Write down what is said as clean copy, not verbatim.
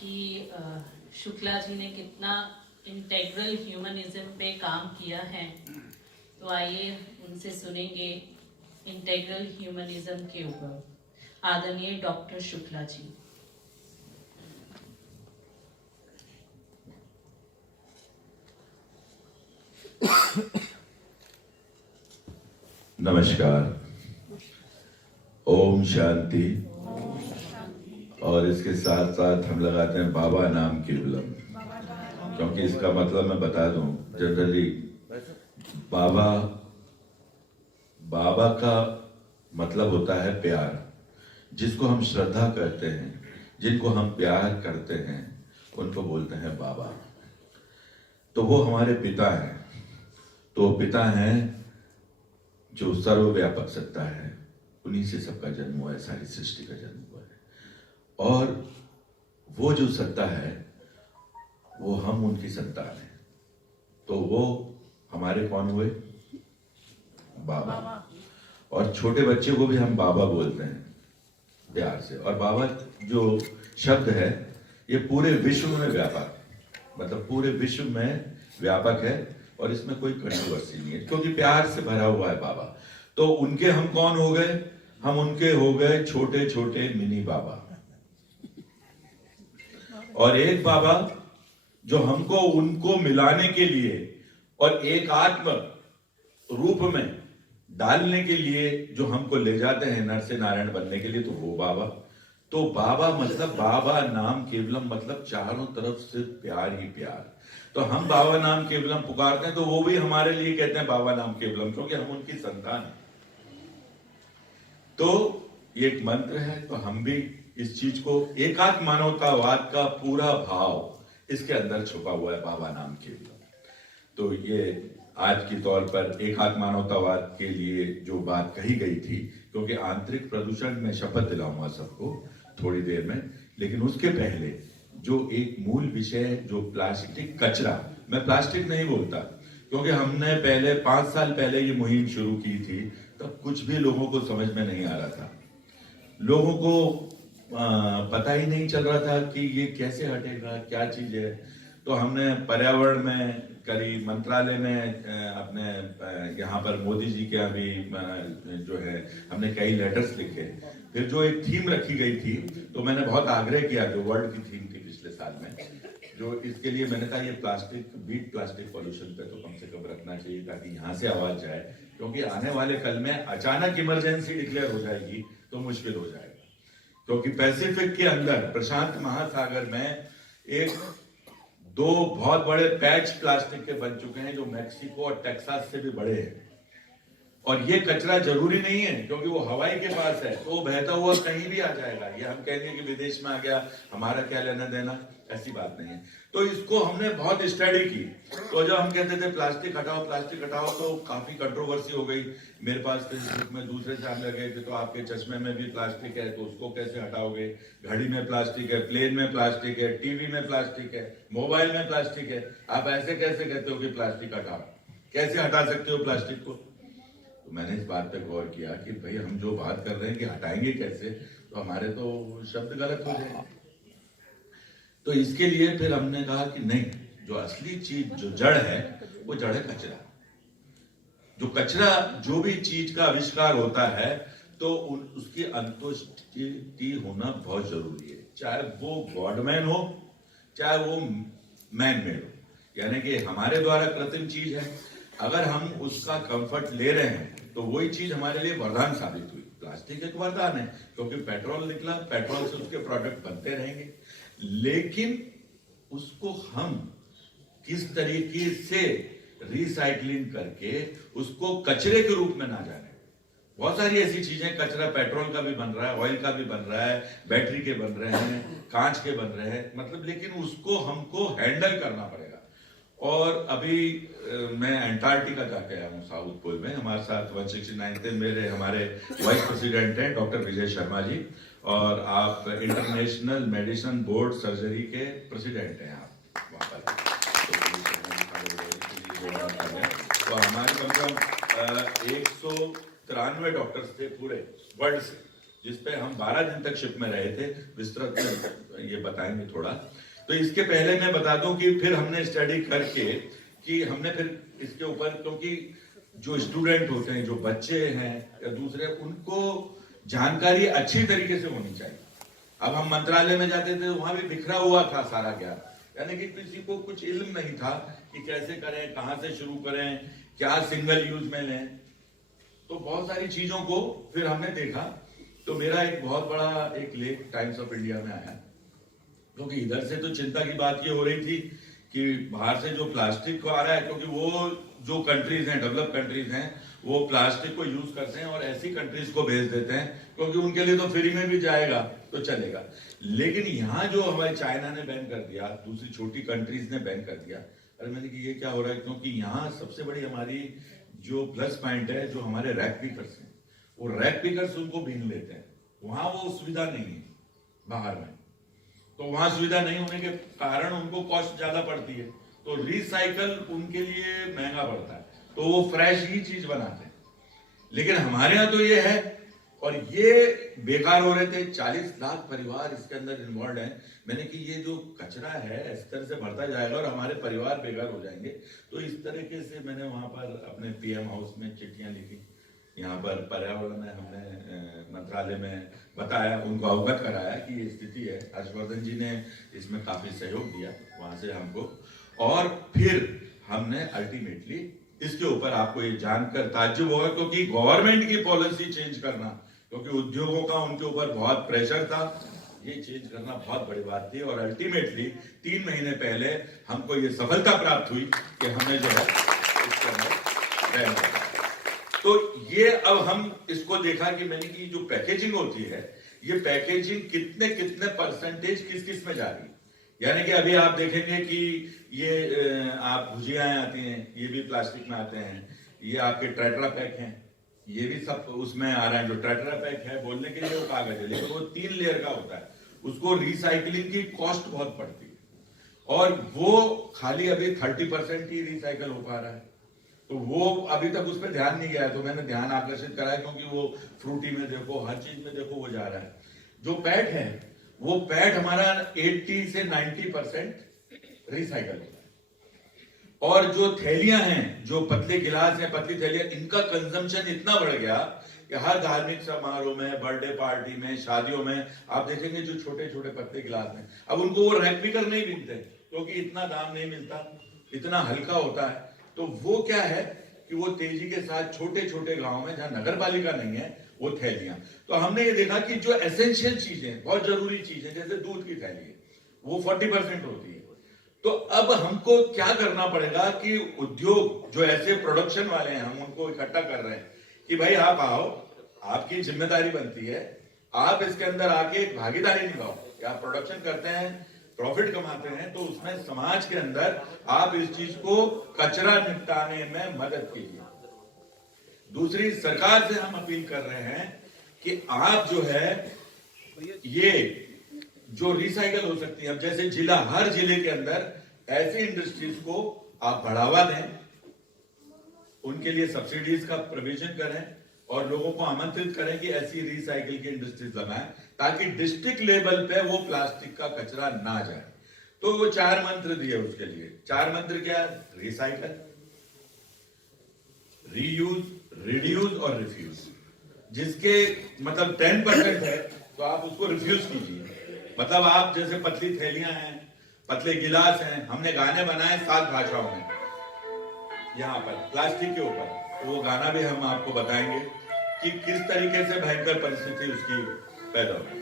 कि शुक्ला जी ने कितना इंटेग्रल ह्यूमनिज्म पे काम किया है, तो आइए उनसे सुनेंगे इंटेग्रल ह्यूमनिज्म के ऊपर। आदरणीय डॉक्टर शुक्ला जी। नमस्कार। ओम शांति। और इसके साथ साथ हम लगाते हैं बाबा नाम केवलम, क्योंकि इसका मतलब मैं बता दूं, जनरली बाबा का मतलब होता है प्यार। जिसको हम श्रद्धा करते हैं, जिनको हम प्यार करते हैं, उनको बोलते हैं बाबा। तो वो हमारे पिता हैं। तो पिता हैं जो सर्वव्यापक सत्ता है, उन्हीं से सबका जन्म हुआ है, सारी सृष्टि का जन्म हुआ है। और वो जो सत्ता है वो हम उनकी संतान हैं। तो वो हमारे कौन हुए? बाबा। और छोटे बच्चे को भी हम बाबा बोलते हैं प्यार से। और बाबा जो शब्द है ये पूरे विश्व में व्यापक, मतलब पूरे विश्व में व्यापक है और इसमें कोई कंट्रोवर्सी नहीं है, क्योंकि प्यार से भरा हुआ है बाबा। तो उनके हम कौन हो गए? हम उनके हो गए छोटे छोटे मिनी बाबा। और एक बाबा जो हमको उनको मिलाने के लिए और एक आत्म रूप में डालने के लिए जो हमको ले जाते हैं नर से नारायण बनने के लिए, तो वो बाबा। तो बाबा मतलब बाबा नाम केवलम, मतलब चारों तरफ से प्यार ही प्यार। तो हम बाबा नाम केवलम पुकारते हैं, तो वो भी हमारे लिए कहते हैं बाबा नाम केवलम, क्योंकि हम उनकी संतान हैं। तो ये एक मंत्र है। तो हम भी इस चीज को, एकात्म मानवतावाद का पूरा भाव इसके अंदर छुपा हुआ है बाबा नाम केवलम। तो ये आज के तौर पर एकात्म मानवतावाद के लिए जो बात कही गई थी, क्योंकि आंतरिक प्रदूषण में शपथ दिलाऊंगा सबको थोड़ी देर में, लेकिन उसके पहले जो एक मूल विषय, जो प्लास्टिक कचरा, मैं प्लास्टिक नहीं बोलता, क्योंकि हमने पहले 5 साल पहले ये मुहिम शुरू की थी, तब कुछ भी लोगों को समझ में नहीं आ रहा था। लोगों को पता ही नहीं चल रहा था कि ये कैसे हटेगा, क्या चीज है। तो हमने पर्यावरण में करी, मंत्रालय में अपने यहाँ पर मोदी जी के अभी जो है हमने कई लेटर्स लिखे। फिर जो एक थीम रखी गई थी, तो मैंने बहुत आग्रह किया, जो वर्ल्ड की थीम थी पिछले साल में, जो इसके लिए मैंने कहा ये प्लास्टिक, बीट प्लास्टिक पॉल्यूशन पे तो कम से कम रखना चाहिए, ताकि यहाँ से आवाज जाए, क्योंकि आने वाले कल में अचानक इमरजेंसी डिक्लेयर हो जाएगी तो मुश्किल हो जाएगा। क्योंकि पैसिफिक के अंदर, प्रशांत महासागर में दो बहुत बड़े पैच प्लास्टिक के बन चुके हैं, जो मैक्सिको और टेक्सास से भी बड़े हैं। और ये कचरा जरूरी नहीं है, क्योंकि वो हवाई के पास है, तो बहता हुआ कहीं भी आ जाएगा। ये हम कहेंगे कि विदेश में आ गया, हमारा क्या लेना देना, ऐसी बात नहीं है। तो इसको हमने बहुत स्टडी की। तो जब हम कहते थे प्लास्टिक हटाओ प्लास्टिक हटाओ, तो काफी कंट्रोवर्सी हो गई। मेरे पास फेसबुक में दूसरे सामने गए थे, तो आपके चश्मे में भी प्लास्टिक है, तो उसको कैसे हटाओगे? घड़ी में प्लास्टिक है, प्लेन में प्लास्टिक है, टीवी में प्लास्टिक है, मोबाइल में प्लास्टिक है, आप ऐसे कैसे कहते हो कि प्लास्टिक हटाओ? कैसे हटा सकते हो प्लास्टिक को? तो मैंने इस बात पे गौर किया कि भाई हम जो बात कर रहे हैं कि हटाएंगे कैसे, तो हमारे तो शब्द गलत हो जाएंगे। तो इसके लिए फिर हमने कहा कि नहीं, जो असली चीज, जो जड़ है, वो जड़ है कचरा। जो कचरा, जो भी चीज का आविष्कार होता है, तो उसकी अंतुष्टि होना बहुत जरूरी है, चाहे वो गॉडमैन हो, चाहे वो मैन मेड हो। यानी कि हमारे द्वारा कृत्रिम चीज है, अगर हम उसका कंफर्ट ले रहे हैं, तो वही चीज हमारे लिए वरदान साबित हुई। प्लास्टिक एक वरदान है, क्योंकि पेट्रोल निकला, पेट्रोल से उसके प्रोडक्ट बनते रहेंगे। लेकिन उसको हम किस तरीके से रिसाइकलिंग करके उसको कचरे के रूप में ना जाने। बहुत सारी ऐसी चीजें, कचरा पेट्रोल का भी बन रहा है, ऑयल का भी बन रहा है, बैटरी के बन रहे हैं, कांच के बन रहे हैं, मतलब, लेकिन उसको हमको हैंडल करना पड़ेगा। और अभी मैं अंटार्कटिका जाके आया हूँ, साउथ पोल में। हमारे साथ 169 थे, हमारे वाइस प्रेसिडेंट हैं डॉक्टर विजय शर्मा जी, और आप इंटरनेशनल मेडिसिन बोर्ड सर्जरी के प्रेसिडेंट हैं आप वहाँ पर। तो हमारे कम से कम 193 डॉक्टर्स थे पूरे वर्ल्ड से, जिसपे हम 12 दिन तक शिप में रहे थे, विस्तृत में ये बताएंगे थोड़ा। तो इसके पहले मैं बता दूं कि फिर हमने स्टडी करके कि हमने फिर इसके ऊपर, क्योंकि जो स्टूडेंट होते हैं, जो बच्चे हैं या दूसरे, उनको जानकारी अच्छी तरीके से होनी चाहिए। अब हम मंत्रालय में जाते थे, वहां भी बिखरा हुआ था सारा ज्ञान, यानी कि किसी को कुछ इल्म नहीं था कि कैसे करें, कहां से शुरू करें, क्या सिंगल यूज में लें। तो बहुत सारी चीजों को फिर हमने देखा। तो मेरा एक बहुत बड़ा एक लेख टाइम्स ऑफ इंडिया में आया, क्योंकि इधर से तो चिंता की बात ये हो रही थी कि बाहर से जो प्लास्टिक को आ रहा है, क्योंकि वो जो कंट्रीज हैं, डेवलप कंट्रीज हैं, वो प्लास्टिक को यूज करते हैं और ऐसी कंट्रीज को भेज देते हैं, क्योंकि उनके लिए तो फ्री में भी जाएगा तो चलेगा। लेकिन यहाँ जो हमारे चाइना ने बैन कर दिया, दूसरी छोटी कंट्रीज ने बैन कर दिया। अरे मैंने कि ये क्या हो रहा है, क्योंकि यहाँ सबसे बड़ी हमारी जो प्लस पॉइंट है, जो हमारे रैक पिकर्स हैं, वो रैक पिकर्स उनको बीन लेते हैं। वहां वो सुविधा नहीं है बाहर में, तो वहां सुविधा नहीं होने के कारण उनको कॉस्ट ज्यादा पड़ती है, तो रिसाइकल उनके लिए महंगा पड़ता है, तो वो फ्रेश ही चीज बनाते हैं। लेकिन हमारे यहाँ तो ये है, और ये बेकार हो रहे थे। 40 लाख परिवार इसके अंदर इन्वॉल्व हैं। मैंने कि ये जो कचरा है इस तरह से बढ़ता जाएगा और हमारे परिवार बेकार हो जाएंगे। तो इस तरीके से मैंने वहां पर अपने पीएम हाउस में चिट्ठियां लिखी, यहाँ पर पर्यावरण में हमने मंत्रालय में बताया, उनको अवगत कराया कि ये स्थिति है। हर्षवर्धन जी ने इसमें काफी सहयोग दिया वहां से हमको, और फिर हमने अल्टीमेटली इसके ऊपर, आपको ये जानकर ताज्जुब होगा, क्योंकि गवर्नमेंट की पॉलिसी चेंज करना, क्योंकि उद्योगों का उनके ऊपर बहुत प्रेशर था, ये चेंज करना बहुत बड़ी बात थी। और अल्टीमेटली 3 महीने पहले हमको ये सफलता प्राप्त हुई कि हमने जो है इसके अंदर बैन कर दिया। तो ये अब हम इसको देखा कि मैंने कि जो पैकेजिंग होती है, ये पैकेजिंग कितने कितने परसेंटेज किस किस में जा रही है। यानी कि अभी आप देखेंगे कि ये आप भुजियाएं आती हैं, ये भी प्लास्टिक में आते हैं, ये आपके ट्रेट्रा पैक हैं, ये भी सब उसमें आ रहा है। जो ट्रेट्रा पैक है, बोलने के लिए वो कागज है, लेकिन वो 3 लेयर का होता है, उसको रिसाइकलिंग की कॉस्ट बहुत पड़ती है, और वो खाली अभी 30% ही रिसाइकल हो पा रहा है। तो वो अभी तक उस पर ध्यान नहीं गया है, तो मैंने ध्यान आकर्षित करा है, क्योंकि वो फ्रूटी में देखो, हर चीज में देखो वो जा रहा है। जो पैट है, वो पैट हमारा 80 से 90% रिसाइकल होता है। और जो थैलियां हैं, जो पतले गिलास हैं, पतली थैलियां, इनका कंजम्पशन इतना बढ़ गया कि हर धार्मिक समारोह में, बर्थडे पार्टी में, शादियों में आप देखेंगे जो छोटे छोटे पतले गिलास में, अब उनको वो रैक पिकर नहीं मिलते, क्योंकि इतना दाम नहीं मिलता, इतना हल्का होता है। तो वो क्या है कि वो तेजी के साथ छोटे छोटे गांव में, जहां नगर पालिका नहीं है, वो थैलियां। तो हमने ये देखा कि जो एसेंशियल चीजें, बहुत जरूरी चीजें, जैसे दूध की थैली है, वो 40% होती है। तो अब हमको क्या करना पड़ेगा कि उद्योग जो ऐसे प्रोडक्शन वाले हैं, हम उनको इकट्ठा कर रहे हैं कि भाई आप आओ, आपकी जिम्मेदारी बनती है, आप इसके अंदर आके एक भागीदारी निभाओ। आप प्रोडक्शन करते हैं, प्रॉफिट कमाते हैं, तो उसमें समाज के अंदर आप इस चीज को कचरा निपटाने में मदद कीजिए। दूसरी, सरकार से हम अपील कर रहे हैं कि आप जो है ये जो रिसाइकल हो सकती है, अब जैसे जिला, हर जिले के अंदर ऐसी इंडस्ट्रीज को आप बढ़ावा दें, उनके लिए सब्सिडीज का प्रोविजन करें और लोगों को आमंत्रित करें कि ऐसी रिसाइकिल की इंडस्ट्रीज लगाएं, ताकि डिस्ट्रिक्ट लेवल पे वो प्लास्टिक का कचरा ना जाए। तो वो 4 मंत्र दिए उसके लिए। 4 मंत्र क्या? रिसाइकल, रीयूज, रिड्यूस और रिफ्यूज। जिसके मतलब 10% है, तो आप उसको रिफ्यूज कीजिए। मतलब आप जैसे पतली थैलियां हैं, पतले गिलास हैं, हमने गाने बनाए 7 भाषाओं में यहाँ पर प्लास्टिक के ऊपर, तो वो गाना भी हम आपको बताएंगे कि किस तरीके से भयंकर परिस्थिति उसकी पैदा होगी।